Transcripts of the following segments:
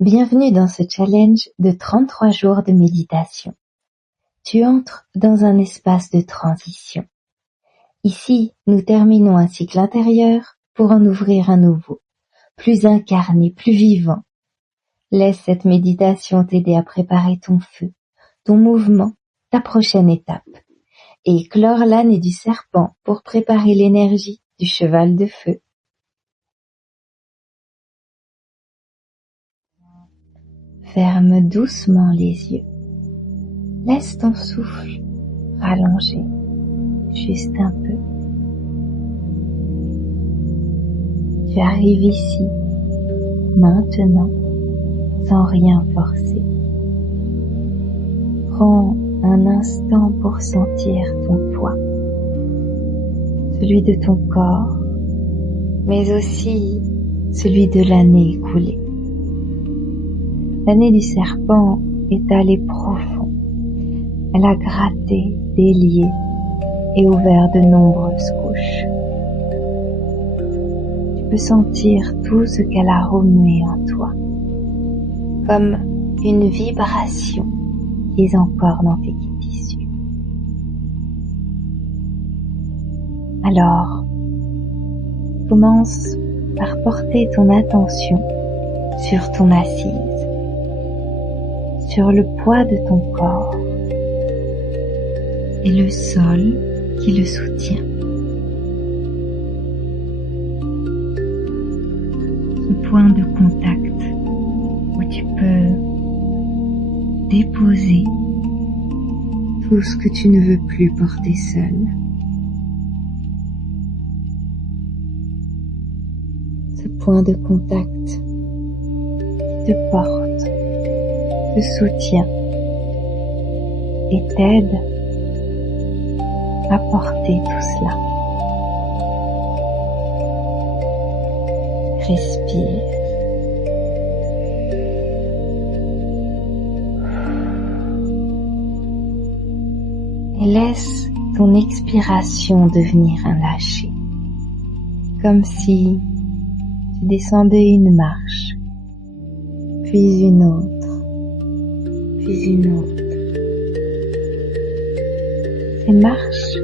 Bienvenue dans ce challenge de 33 jours de méditation. Tu entres dans un espace de transition. Ici, nous terminons un cycle intérieur pour en ouvrir un nouveau, plus incarné, plus vivant. Laisse cette méditation t'aider à préparer ton feu, ton mouvement, ta prochaine étape, et clore l'année du serpent pour préparer l'énergie du cheval de feu. Ferme doucement les yeux. Laisse ton souffle rallonger juste un peu. Tu arrives ici, maintenant, sans rien forcer. Prends un instant pour sentir ton poids, celui de ton corps, mais aussi celui de l'année écoulée. L'année du serpent est allée profond. Elle a gratté, délié et ouvert de nombreuses couches. Tu peux sentir tout ce qu'elle a remué en toi, comme une vibration qui est encore dans tes tissus. Alors, commence par porter ton attention sur ton assise, sur le poids de ton corps et le sol qui le soutient. Ce point de contact où tu peux déposer tout ce que tu ne veux plus porter seul. Ce point de contact qui te porte, te soutient et t'aide à porter tout cela. Respire. Et laisse ton expiration devenir un lâcher, comme si tu descendais une marche, puis une autre, puis une autre. Ces marches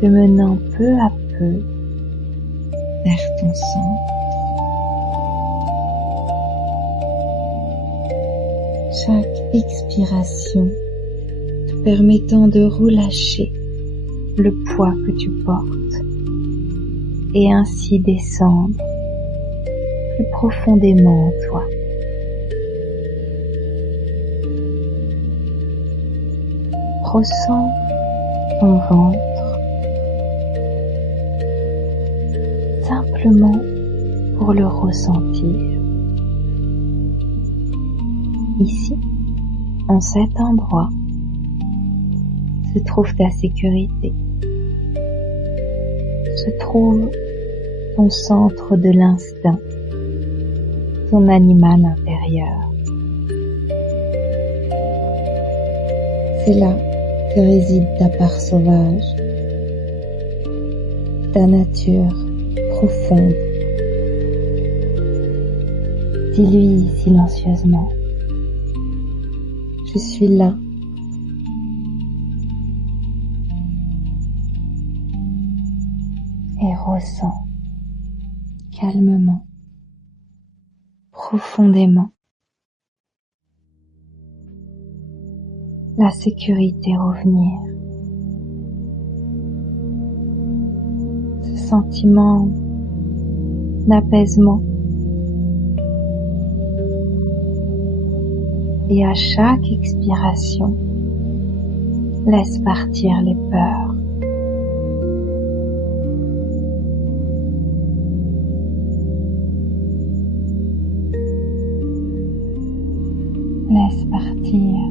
te menant peu à peu vers ton centre. Chaque expiration te permettant de relâcher le poids que tu portes et ainsi descendre plus profondément en toi. Ressens ton ventre simplement pour le ressentir. Ici, en cet endroit, se trouve ta sécurité, se trouve ton centre de l'instinct, ton animal intérieur. C'est là que réside ta part sauvage, ta nature profonde. Dis-lui silencieusement: je suis là. Et ressens calmement, profondément, la sécurité revenir. Ce sentiment d'apaisement. Et à chaque expiration, laisse partir les peurs. Laisse partir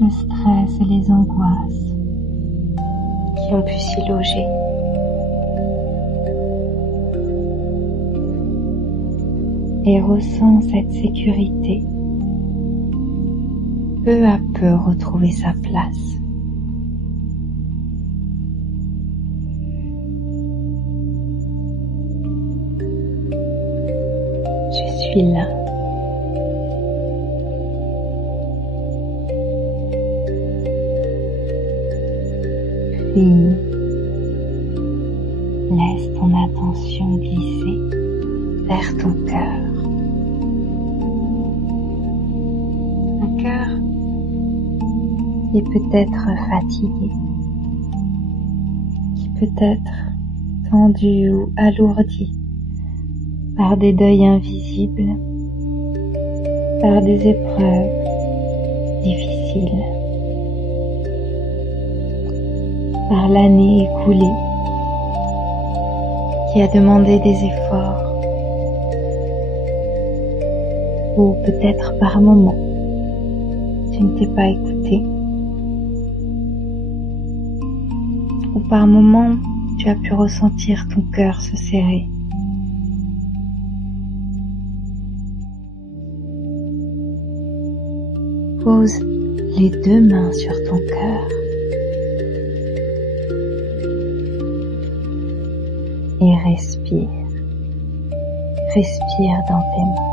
le stress et les angoisses qui ont pu s'y loger. Et ressens cette sécurité peu à peu retrouver sa place. suis là. Puis, laisse ton attention glisser vers ton cœur. Un cœur qui est peut-être fatigué, qui peut être tendu ou alourdi par des deuils invisibles, par des épreuves difficiles, par l'année écoulée qui a demandé des efforts, ou peut-être par moments tu ne t'es pas écouté, ou par moments tu as pu ressentir ton cœur se serrer. Pose les deux mains sur ton cœur et respire. Respire dans tes mains.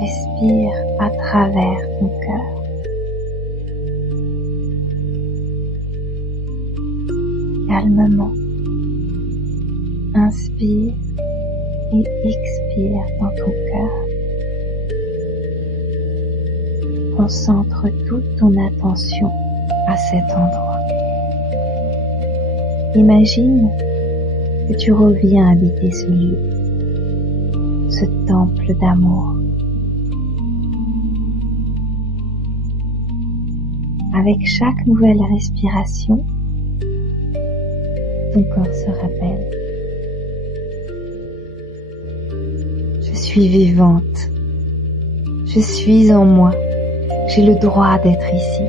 Respire à travers ton cœur. Calmement, inspire et expire dans ton cœur. Concentre toute ton attention à cet endroit. Imagine que tu reviens habiter ce lieu, ce temple d'amour. Avec chaque nouvelle respiration, ton corps se rappelle. Je suis vivante. Je suis en moi. J'ai le droit d'être ici.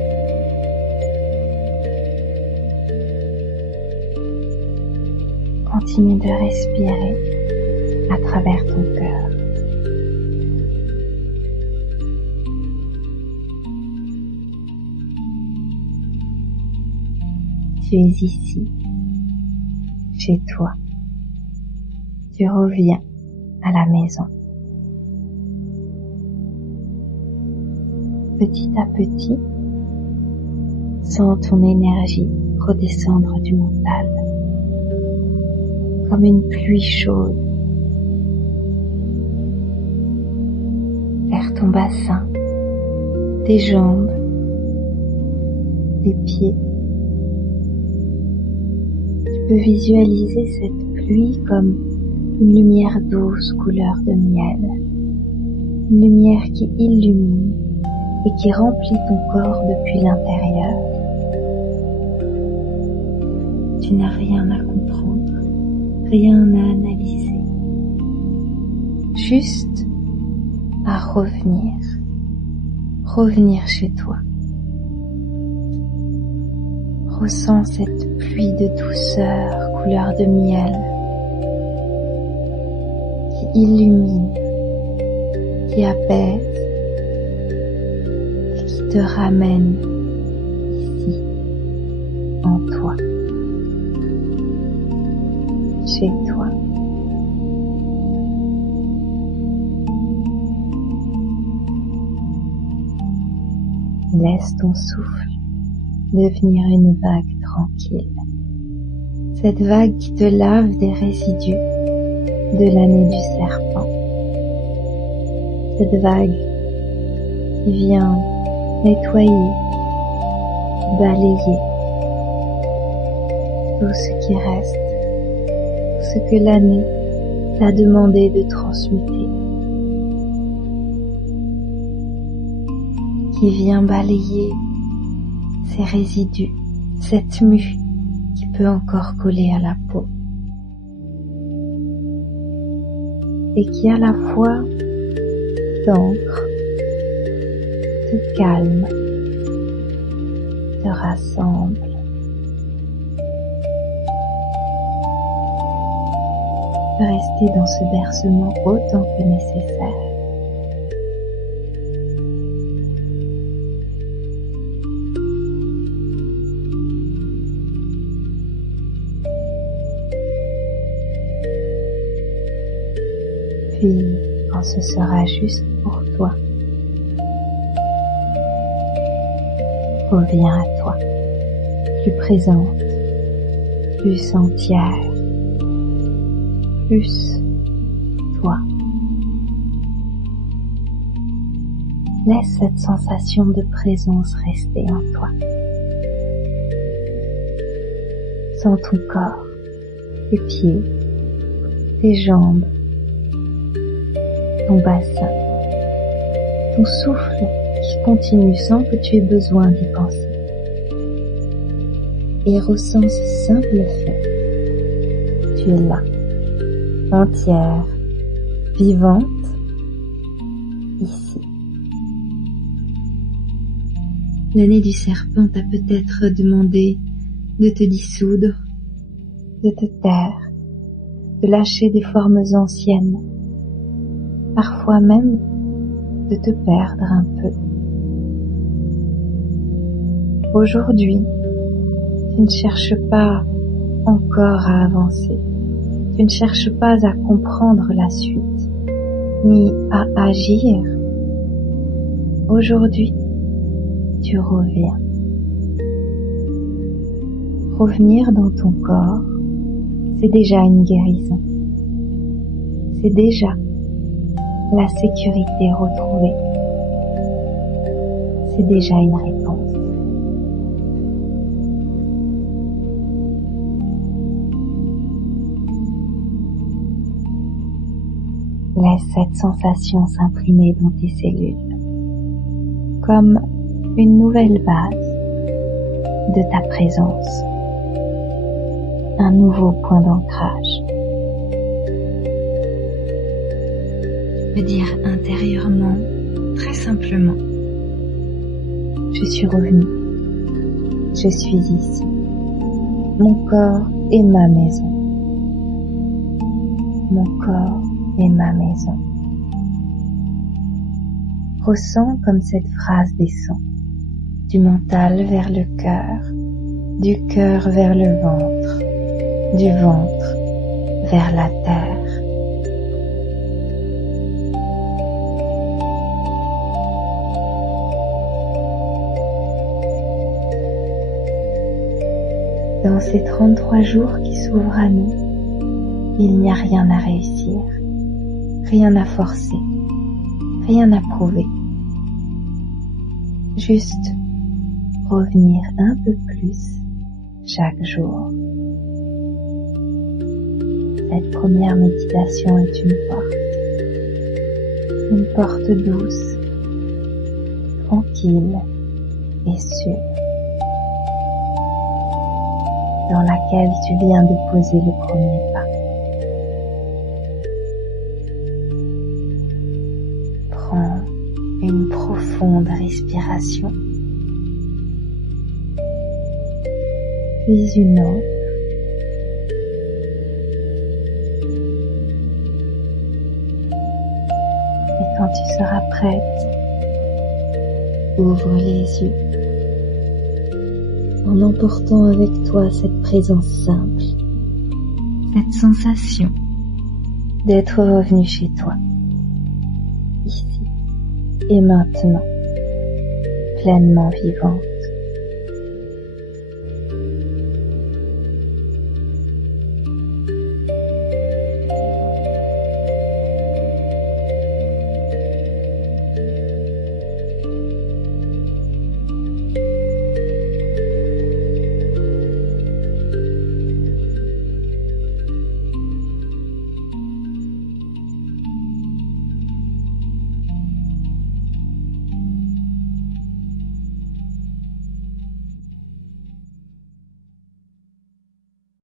Continue de respirer à travers ton cœur. Tu es ici, chez toi. Tu reviens à la maison. Petit à petit, sens ton énergie redescendre du mental, comme une pluie chaude, vers ton bassin, tes jambes, tes pieds. Tu peux visualiser cette pluie comme une lumière douce couleur de miel, une lumière qui illumine et qui remplit ton corps depuis l'intérieur. Tu n'as rien à comprendre, rien à analyser, juste à revenir chez toi. Ressens cette pluie de douceur couleur de miel qui illumine, qui apaise, te ramène ici, en toi, chez toi. Laisse ton souffle devenir une vague tranquille. Cette vague qui te lave des résidus de l'année du serpent. Cette vague qui vient nettoyer, balayer tout ce qui reste, tout ce que l'année t'a demandé de transmuter, qui vient balayer ces résidus, cette mue qui peut encore coller à la peau et qui à la fois t'ancre, te calme, te rassemble. De rester dans ce bercement autant que nécessaire. Puis, quand ce sera juste pour toi, reviens à toi, plus présente, plus entière, plus toi. Laisse cette sensation de présence rester en toi. Sens ton corps, tes pieds, tes jambes, ton bassin, ton souffle qui continue sans que tu aies besoin d'y penser. Et ressens ce simple fait. Tu es là, entière, vivante, ici. L'année du serpent t'a peut-être demandé de te dissoudre, de te taire, de lâcher des formes anciennes, parfois même de te perdre un peu. Aujourd'hui, tu ne cherches pas encore à avancer, tu ne cherches pas à comprendre la suite, ni à agir. Aujourd'hui, tu reviens. Revenir dans ton corps, c'est déjà une guérison. C'est déjà la sécurité retrouvée. C'est déjà une réponse. Laisse cette sensation s'imprimer dans tes cellules, comme une nouvelle base de ta présence, un nouveau point d'ancrage. Tu peux dire intérieurement, très simplement, je suis revenu, je suis ici, mon corps est ma maison, mon corps est ma maison. Ressens comme cette phrase descend, du mental vers le cœur, du cœur vers le ventre, du ventre vers la terre. Dans ces 33 jours qui s'ouvrent à nous, il n'y a rien à réussir, rien à forcer, rien à prouver. Juste revenir un peu plus chaque jour. Cette première méditation est une porte douce, tranquille et sûre, dans laquelle tu viens de poser le premier pas. Prends une profonde respiration, puis une autre. Et quand tu seras prête, ouvre les yeux, en emportant avec toi cette présence simple, cette sensation d'être revenu chez toi, ici et maintenant, pleinement vivante.